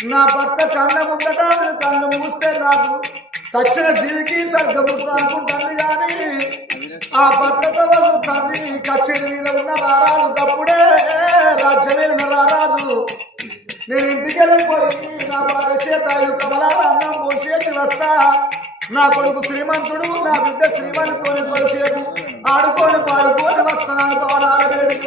నా భర్త కన్న ముందట కన్ను మూస్తే నాకు సచ్చిన జీవికి సర్గముడు అనుకుంటుంది కానీ ఆ భర్తతో వాళ్ళు తండ్రి కచేరి మీద ఉన్న రారాజు తప్పుడే రాజ్యమే ఉన్న రారాజు. నేను ఇంటికి వెళ్ళిపోయి నా భార్య చేత కమలారాన్నం పోసేసి వస్తా. నా కొడుకు శ్రీమంతుడు నా బిడ్డ శ్రీమంతుని కొలిసేపు ఆడుకొని పాడుకొని వస్తానని పవనాల వేడికి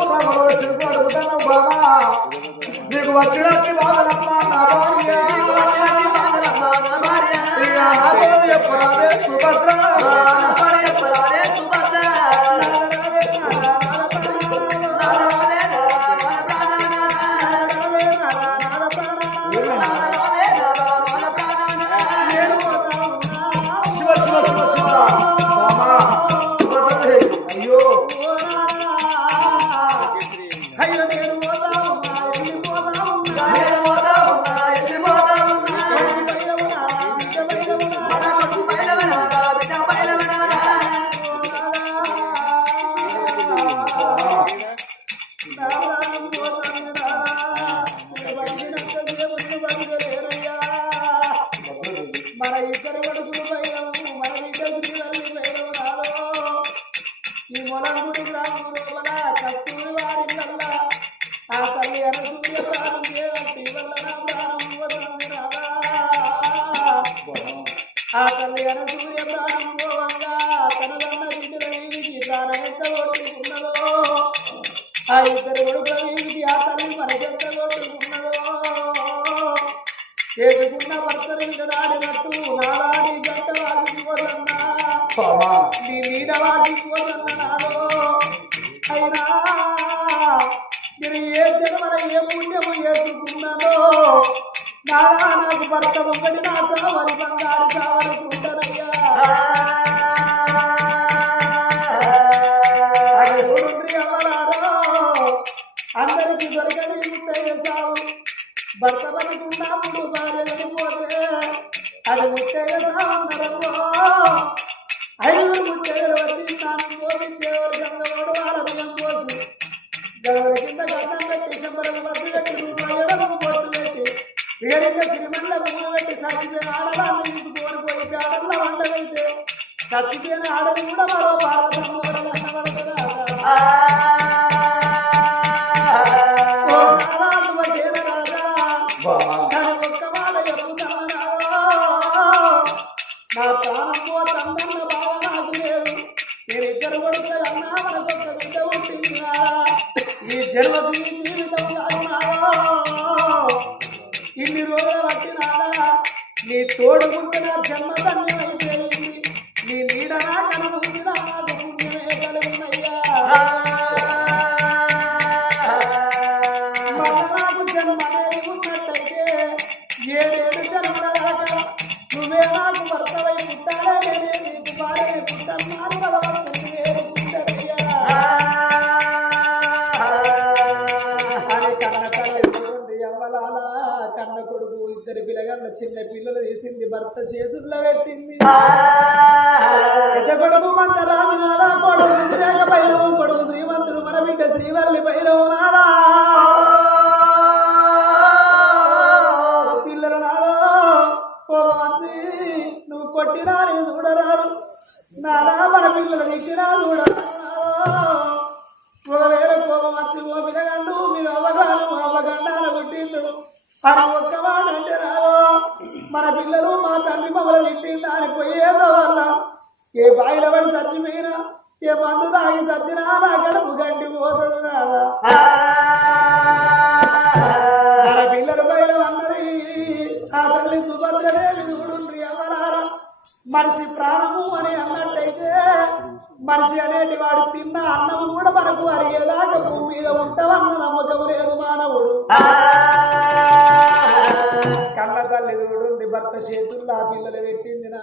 చెప్పుకుంటాను బాబా నీకు వచ్చినట్టు బాధలమ్మ నా భార్య సుభద్ర నాయనా నేను ఏ జన్మన ఏ పుణ్యము చేసుకున్నానో నానా నాకు భర్త ఒకటి నా సహ బంగారు ఎవరు చచ్చిపోయినా? ఏ మందు తాగి చచ్చినా నా గడుపు గంటి పోతుంది రాదా మన పైన అందరి ఆ తల్లి సుభద్రలే మనిషి ప్రాణము అని అన్నట్టయితే మనిషి అనేటి వాడు తిన్న అన్నం కూడా మనకు అరిగేదాకా భూమి మీద ఉంటామన్న నమ్మకం లేదు మానవుడు. కళ్ళ తల్లి చూడుండి భర్త చేతుల్లో ఆ పిల్లలు పెట్టింది నా.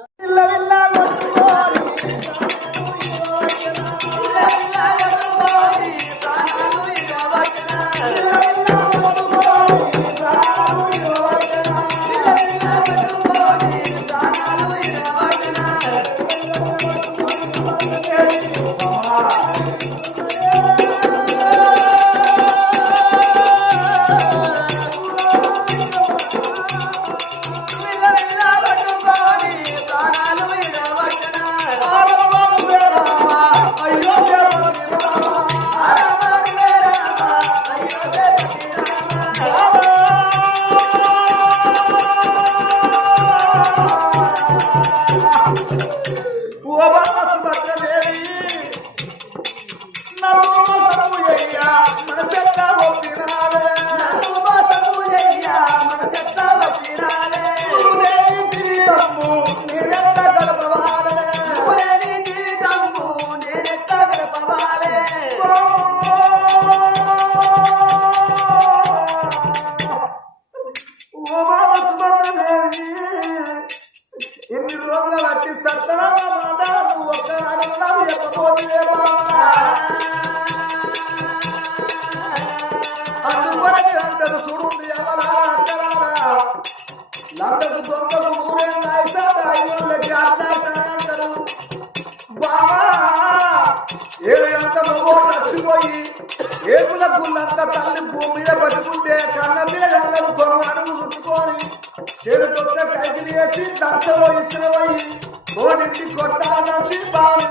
పోయి ఓడించి కొట్టాలని బాగా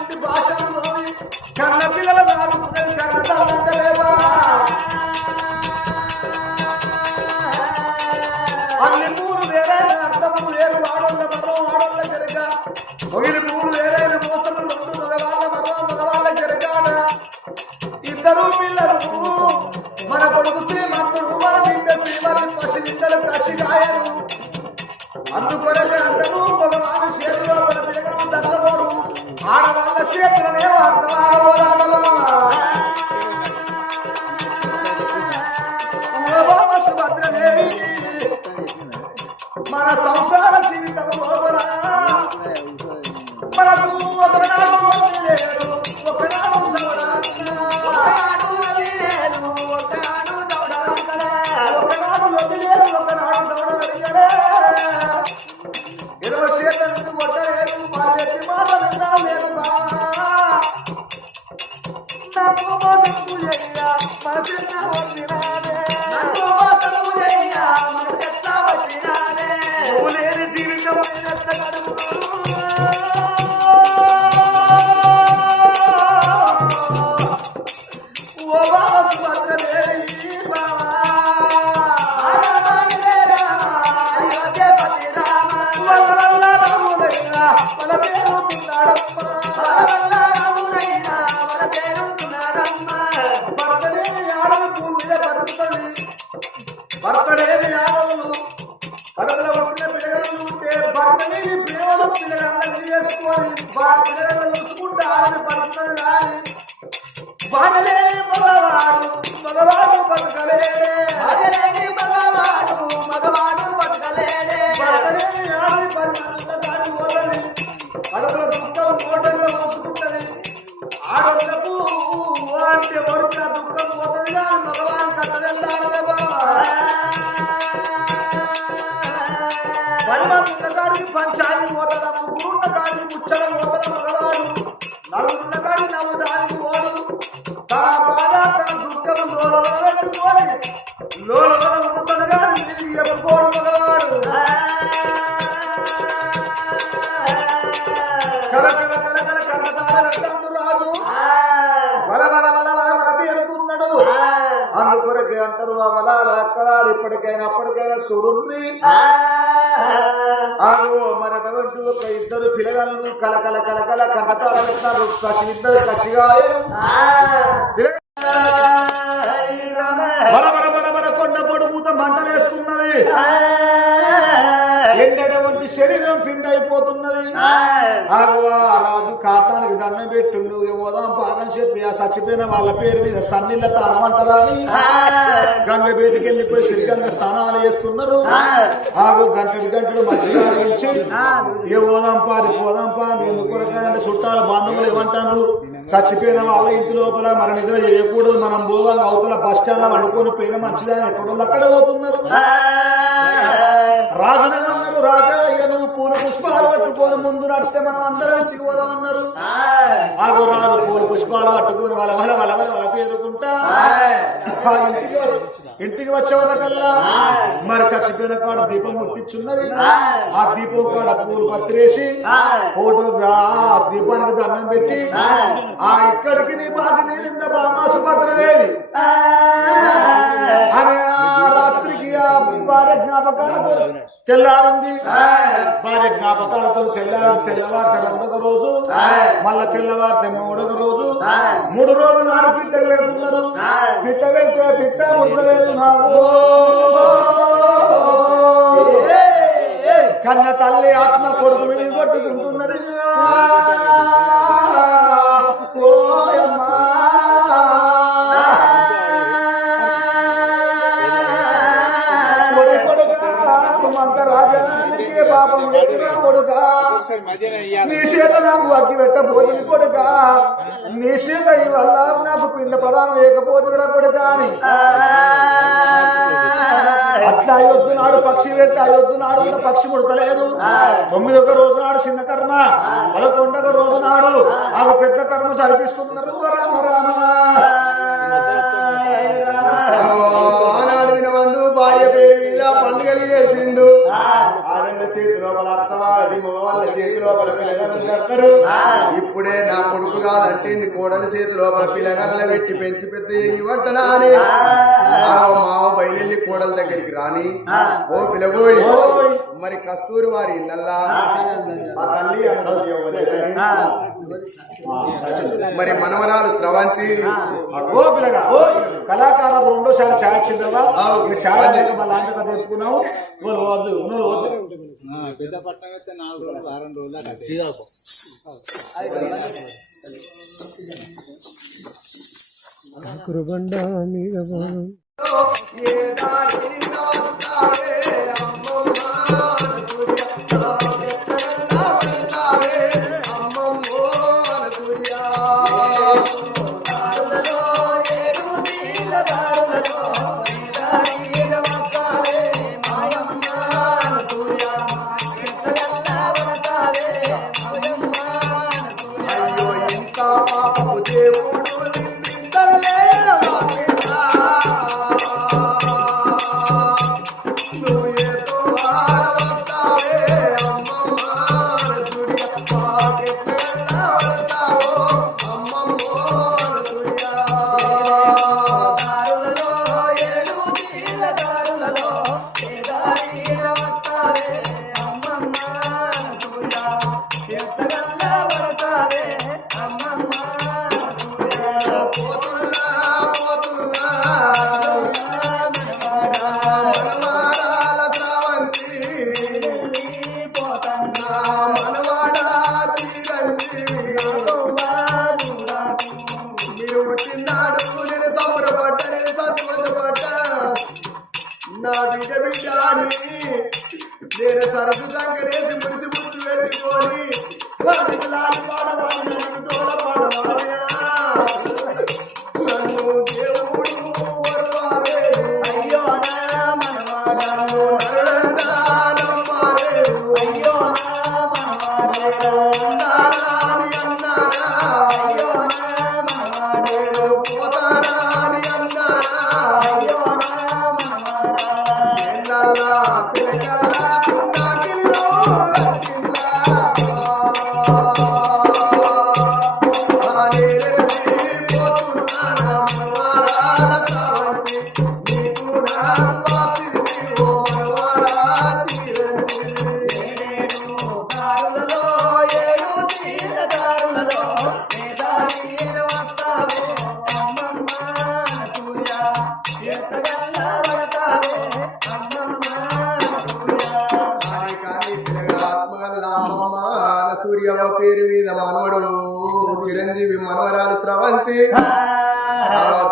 పరమాత్మ కాడికి పంచాలి పోతాడు ముగ్గురున్న కాడికి ముచ్చల నలుగురున్న కాడి నవ్వుడానికి ఓడు తన బాధ తన దుఃఖం లోలో పెట్టుకొని లోలో ఉంటాడు కానీ ఇది ఎప్పుకోడు మగవాడు కల కల కల కల కన్నతార వెంటాడు రాజు బల బల బల బల బల తీరుతున్నాడు అందుకొరకే అంటారు ఆ బలాలు అక్కడాలు ఇప్పటికైనా అప్పటికైనా చూడుండ్రి. మరి ఒక ఇద్దరు పిల్లగాళ్ళు కలకల కలకల కల కల కసిగాయను శరీరం పిండైపోతున్నది. ఆగో ఆ రాజు కాటానికి దండం పెట్టిండు. ఓదాం పారం చెప్పి ఆ చచ్చిపోయిన వాళ్ళ పేరు మీద సన్నిళ్ళ తానమంటారా అని. గంగ బయటికి వెళ్ళిపోయి సిరిగంగ స్నానాలు చేస్తున్నారు. ఆగు గంటడు గంటడు మధ్యాహ్నం నుంచి ఏ ఓదాం పారి పోదాం పా ఎందుకొరకంటే చుట్టాల బాంధవులు ఏమంటారు? చచ్చిపోయిన వాళ్ళ ఇంటి లోపల మన నిద్ర చేయకూడదు. మనం పోదాం అవతల బస్ స్టాండ్ పడుకొని పోయిన మంచిదని ఎక్కడ అక్కడ పోతున్నారు. రాజునేమన్నారు రాజా ఇక నువ్వు పూల పుష్పాలు పట్టుకొని ముందు నడిస్తే మనం అందరం ఇంటికి పోదామన్నారు ఆగో రాజు పూల పుష్పాలు పట్టుకొని వాళ్ళ వల్ల వాళ్ళ వల్ల వాళ్ళ పేరుకుంటా. ఇంటికి ఇంటికి వచ్చే వరకల్లా మరి చచ్చిపోయిన కాడ దీపం ముట్టించున్నది. ఆ. దీపం కాడ పూలు పత్రేసి ఫోటో ఆ దీపానికి దండం పెట్టి ఆ. ఇక్కడికి నీ బాధ తీరిందా బామా సుభద్రదేవి? అని ఆ రాత్రికి ఆ భార్య జ్ఞాపకాలతో తెల్లారింది. భార్య జ్ఞాపకాలతో తెల్లారి తెల్లవారు రెండొక రోజు. మళ్ళా తెల్లవారు మూడొక రోజు. మూడు రోజులు నాడు పిట్ట పెడుతున్నారు. పిట్ట పెడితే పిట్ట ముట్టలేదు. నాకు కన్న తల్లి ఆత్మ కొడుకు విడి రాజానికి పాపం నీ చేత నాకు అగ్గి పెట్టబోతుంది కొడుక. నీ చేత ఈ వల్ల నాకు పిండ ప్రధానం వేయకపోతుందిరా కొడుక అని. అట్లా అయోధ్య నాడు పక్షి పెట్టి అయోధ్య నాడు కూడా పక్షి ముడతలేదు తొమ్మిది ఒక రోజు నాడు చిన్న కర్మ పదకొండవ రోజు నాడు ఆ పెద్ద కర్మ జరిపిస్తున్నారు. రామ రామ. ఆనాడు వినవందు భార్య పేరు మీద పండుగలు చేసిండు. ఆడల చేతి లోపల అర్థమాది చేతి లోపల పిల్లగాళ్ళు కక్కరు ఇప్పుడే నా కొడుకు కాదంటే ఇది కోడల చేతి లోపల పిల్లగాళ్ళ పెట్టి పెంచి పెద్ద ఇవ్వంటనా అని మావ బయలుల్లి కోడల దగ్గరికి రాని. ఓ పిలబోయి మరి కస్తూరి వారి ఇళ్ళల్లా? ఆ తల్లి మరి మనవరాలు స్రవంతి? ఓ పిల్లగా కళాకార రూపంలో చాలా చాలా చిన్నగా చాలా మళ్ళీ ఆంధ్ర కథ పెద్ద మీద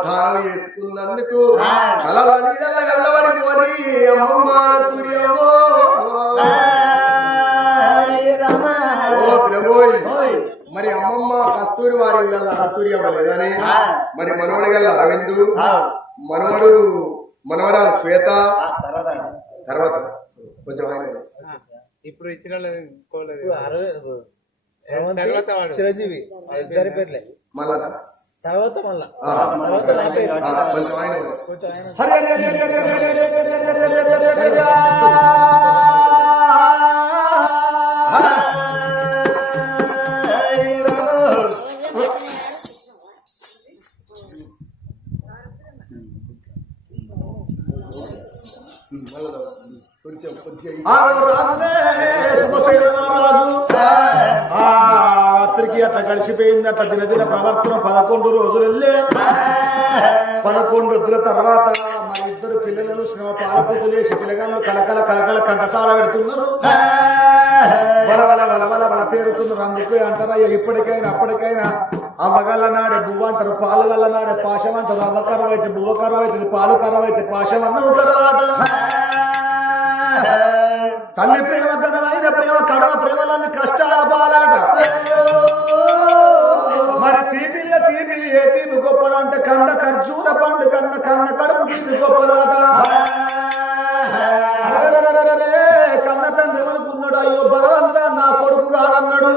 దానం చేసుకున్నందుకు అమ్మమ్మ మరి అమ్మమ్మ కస్తూరి వారి కస్తూరి అవ్వలేదని మరి మనవడి గల్ల అరవిందు మనవడు మనవరా శ్వేత. తర్వాత కొంచెం ఇప్పుడు ఇచ్చిన చిరంజీవి. మళ్ళా తర్వాత మళ్ళా ఆ, ఆ, కలిసిపోయిందట దినదిన ప్రవర్తన పదకొండు రోజులల్లే. వెళ్ళే పదకొండు వద్దుల తర్వాత మా ఇద్దరు పిల్లలను శ్రమ పాలపోతులేసి పిల్లగాళ్ళు కలకల కలకల కంటతాళ పెడుతున్నారు. వలవల వలవల వల తేరుతున్నారు. అందుకే అంటారా ఇప్పటికైనా అప్పటికైనా అమ్మగల్ల నాడే బువ్వ అంటారు పాలు గల్ల నాడే పాశం అంటారు. అవ్వ కరువు అయితే బువ్వ కరువు అవుతుంది పాలు కరువు అయితే పాశం అన్నం కరవాట తల్లి ప్రేమ ఘనమైన ప్రేమ కడవ ప్రేమలన్నీ కష్టాల పాలాట. గొప్పదంటే కన్న ఖర్జూర పండు కన్న కన్న కడుపు తీపి గొప్పదాట కన్న తండ్రి ఏమనుకున్నాడు? అయ్యో భగవంత నా కొడుకు గారన్నాడు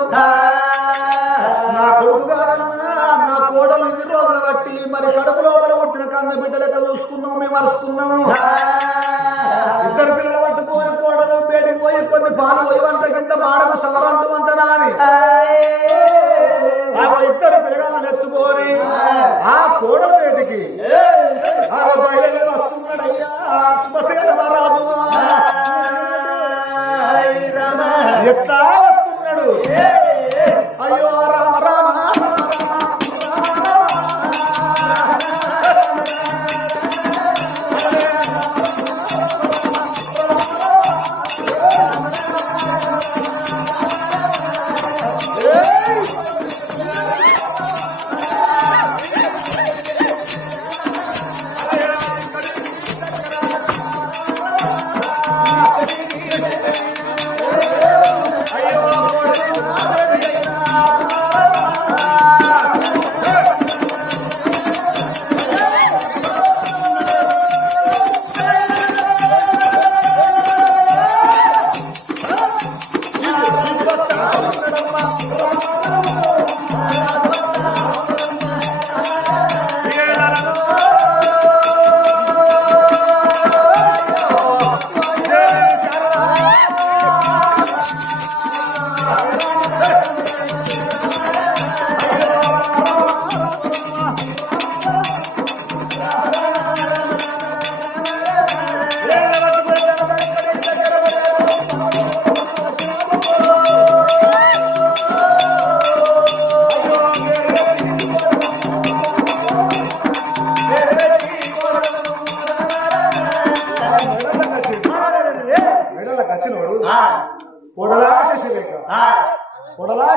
నా కొడుకు గారన్నా నా కోడలు ఇన్ని రోజులు బట్టి మరి కడుపు లోపల పుట్టిన కన్న బిడ్డ లెక్క చూసుకున్నాం మేము అరుచుకున్నాము ఇద్దరు పిల్లలు పట్టుకొని కోడలు బయటికి పోయి కొన్ని పాలు పోయివంట కింద మాడకు సవరంటు అంటనా అని ఇద్దరు పిల్లగాలను ఎత్తుకోని. వస్తున్నాడయ్యా. మహారాజు ఎట్లా?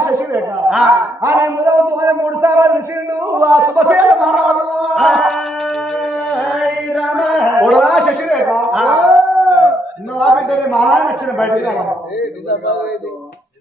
శశిరేఖ ఆయన ముదవద్దు ఆయన మూడు సార్లు తెలిసిండు ఆ శుభసేన మహారాజు. కొడలా శశిరేఖ ఆ. బిడ్డని మా వచ్చిన బయటకు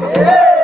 Ei!